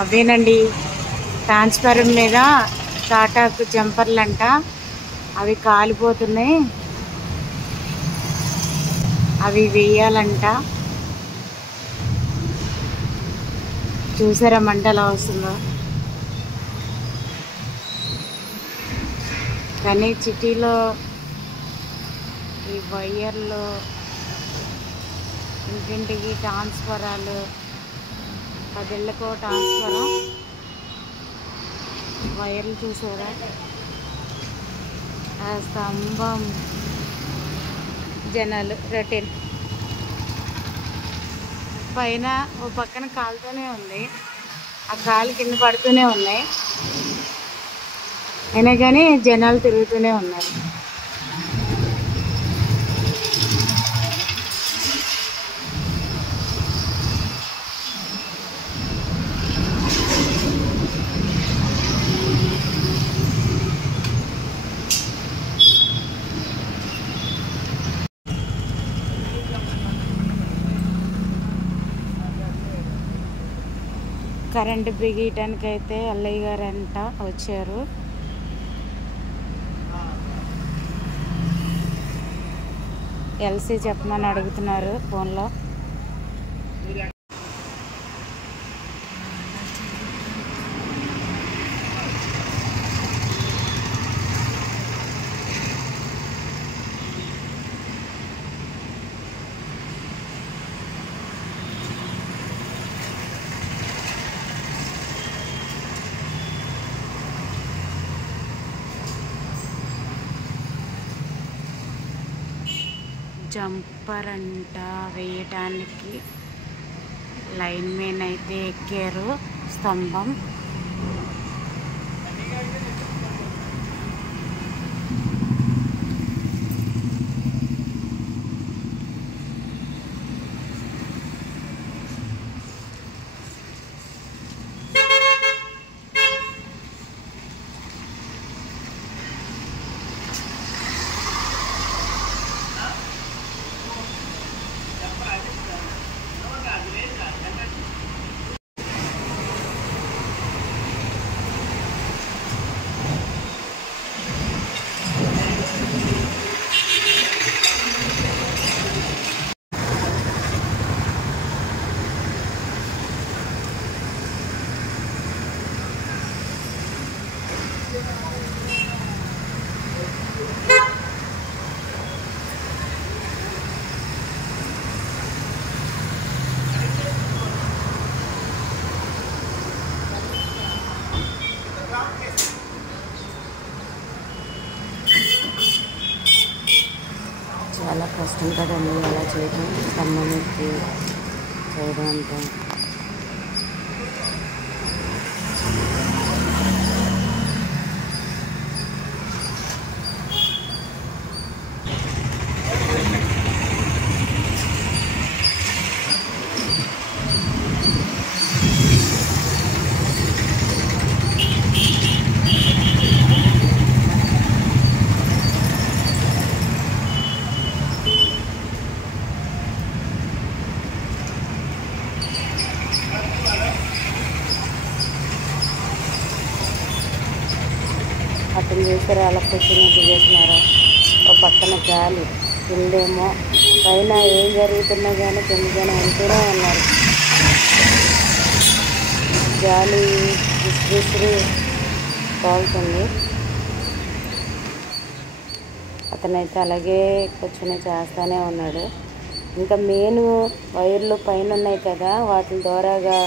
అవేనండి transformer మీద టాటాకు జంపర్లంట, అవి కాలిపోతున్నాయి, అవి వేయాలంట. చూసారా మంట ఎలా వస్తుందో. కానీ సిటీలో ఈ వైర్లు, ఇంటింటికి ట్రాన్స్ఫారాలు, 10 ఇళ్ళకో ట్రాన్స్ఫారం, వైర్లు చూసారా, ఆ స్తంభం, జనాలు రొటీన్ పైన ఓ పక్కన కాలుతూనే ఉంది, ఆ కాలు కింద పడుతూనే ఉన్నాయి, అయినా కానీ జనాలు తిరుగుతూనే ఉన్నారు. కరెంటు బిగియటానికి అయితే అల్లయ్య గారంట వచ్చారు. ఎల్సీ చెప్పమని అడుగుతున్నారు ఫోన్లో. జంపర్ అంట వేయటానికి లైన్ మెన్ అయితే ఎక్కారు స్తంభం. చాలా కష్టం కదండి అలా చేయడం, స్తంభం ఎక్కి చేయడం అంటే. అతను చూసారా అలా కూర్చొని దిగేస్తున్నారు. ఒక పక్కన గాలి, కిందేమో పైన ఏం జరుగుతున్నా కానీ కిందగానే ఉంటూనే ఉన్నారు. గాలి విసిరి కాలుతుంది. అతనైతే అలాగే కూర్చొని చేస్తూనే ఉన్నాడు. ఇంకా మెయిన్ వైర్లు పైన ఉన్నాయి కదా, వాటి ద్వారాగా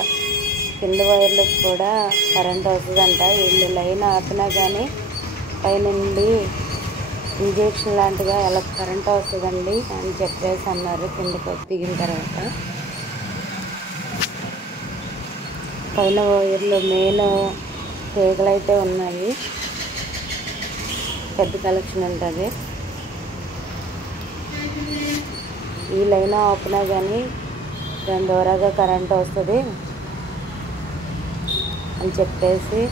కింద వైర్లకు కూడా కరెంట్ వస్తుందంట. వీళ్ళు లైన్ ఆపినా కానీ పైనుండి ఇంజెక్షన్ లాంటిగా ఎలా కరెంట్ వస్తుందండి అని చెప్పేసి అన్నారు కిందకి దిగిన తర్వాత. పైన వైర్లు మెయిన్ తీగలు అయితే ఉన్నాయి, పెద్ద కలెక్షన్ ఉంటుంది. ఈ లైన్ ఆపినా కానీ దాని ద్వారాగా కరెంట్ వస్తుంది అని చెప్పేసి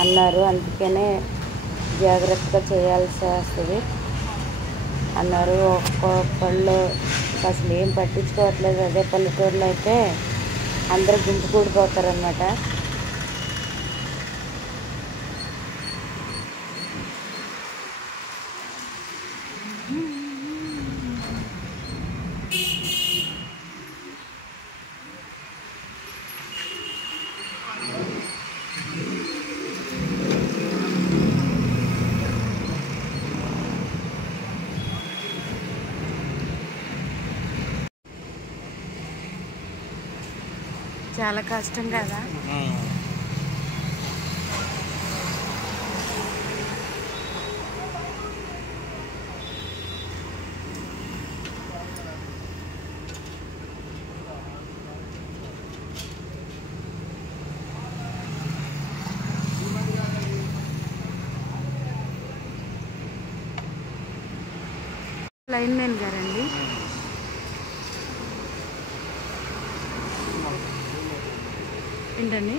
అన్నారు. అందుకనే జాగ్రత్తగా చేయాల్సి వస్తుంది అన్నారు. ఒక్కొక్కళ్ళు అసలు ఏం పట్టించుకోవట్లేదు. అదే పల్లెటూరులో అయితే అందరూ గుంపు కూడిపోతారనమాట. చాలా కష్టం కదా. లైన్ మ్యాన్ గారండి. ఏంటండి?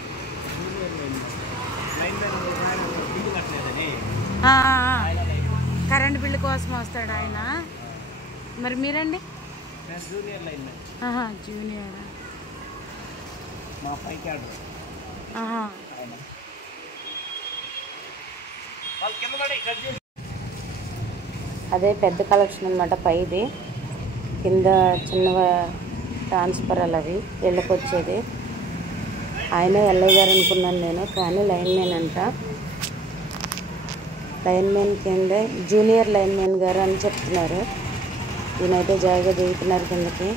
కరెంట్ బిల్లు కోసం వస్తాడు ఆయన. మరి మీరండి? జూనియరా? అదే పెద్ద కలెక్షన్ అనమాట. పైది కింద చిన్న ట్రాన్స్ఫర్ అవి ఇళ్ళకొచ్చేది. ఆయన ఎల్ఐ గారు అనుకున్నాను నేను, కానీ లైన్ మ్యాన్ అంట. లైన్ మ్యాన్ కింద జూనియర్ లైన్ మ్యాన్ గారు అని చెప్తున్నారు. ఈయనైతే జాయిగా దిగుతున్నారు కిందకి.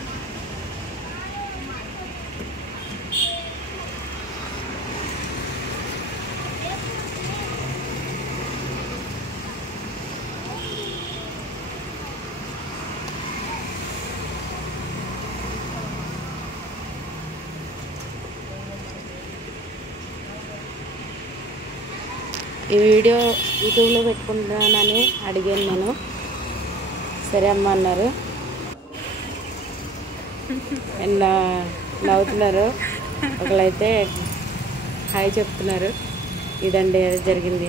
ఈ వీడియో యూట్యూబ్లో పెట్టుకుంటున్నానని అడిగాను నేను. సరే అమ్మ అన్నారు. నవ్వుతున్నారు. ఒకళ్ళైతే హాయ్ చెప్తున్నారు. ఇదండి జరిగింది.